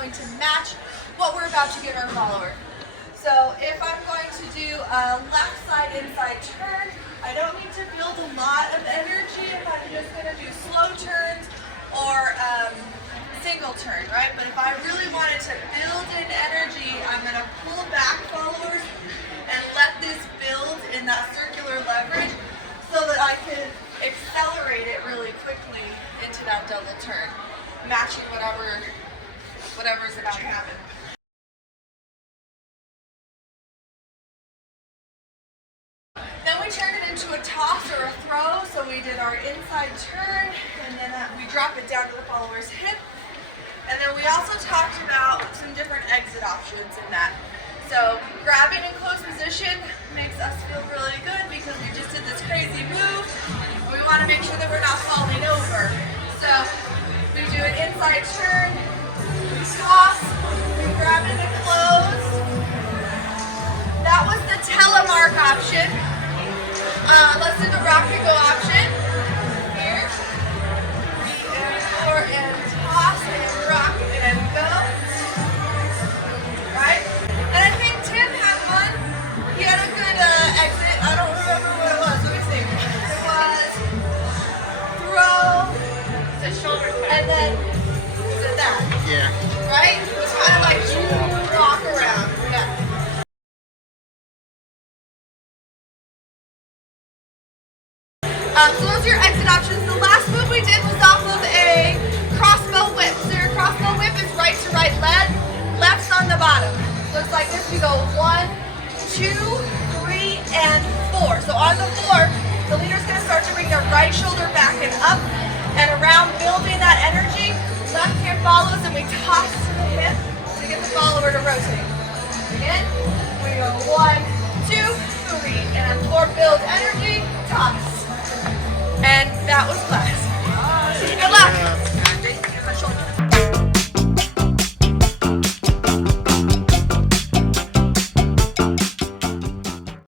going to match what we're about to give our follower. So if I'm going to do a left side inside turn, I don't need to build a lot of energy if I'm just going to do slow turns or single turn, right? But if I really wanted to build in energy, I'm going to pull back followers and let this build in that circular leverage so that I can accelerate it really quickly into that double turn, matching whatever's about to happen. Then we turn it into a toss or a throw. So we did our inside turn, and then we drop it down to the follower's hip. And then we also talked about some different exit options in that. So grabbing in close position makes us feel really good because we just did this crazy move. We want to make sure that we're not falling over. So we do an inside turn, we toss, we grab in and close. That was the telemark option. Let's do the rock and go option. Here, 3 and 4 and toss and rock and go. Right? And I think Tim had one. He had a good exit. I don't remember what it was. Let me see. It was throw, the shoulder tap, and then did that. Yeah. Right? It was kind of like walk around. Yeah. So those are your exit options. The last move we did was off of a crossbow whip. So your crossbow whip is right to right left's on the bottom. Looks like this. We go 1, 2, 3, and 4. So on the 4, the leader's going to start to bring their right shoulder back and up and around, building that energy. Left hand follows, and we toss to the hip to get the follower to rotate. Again, we go 1, 2, 3, and 4. Build energy, toss. And that was class.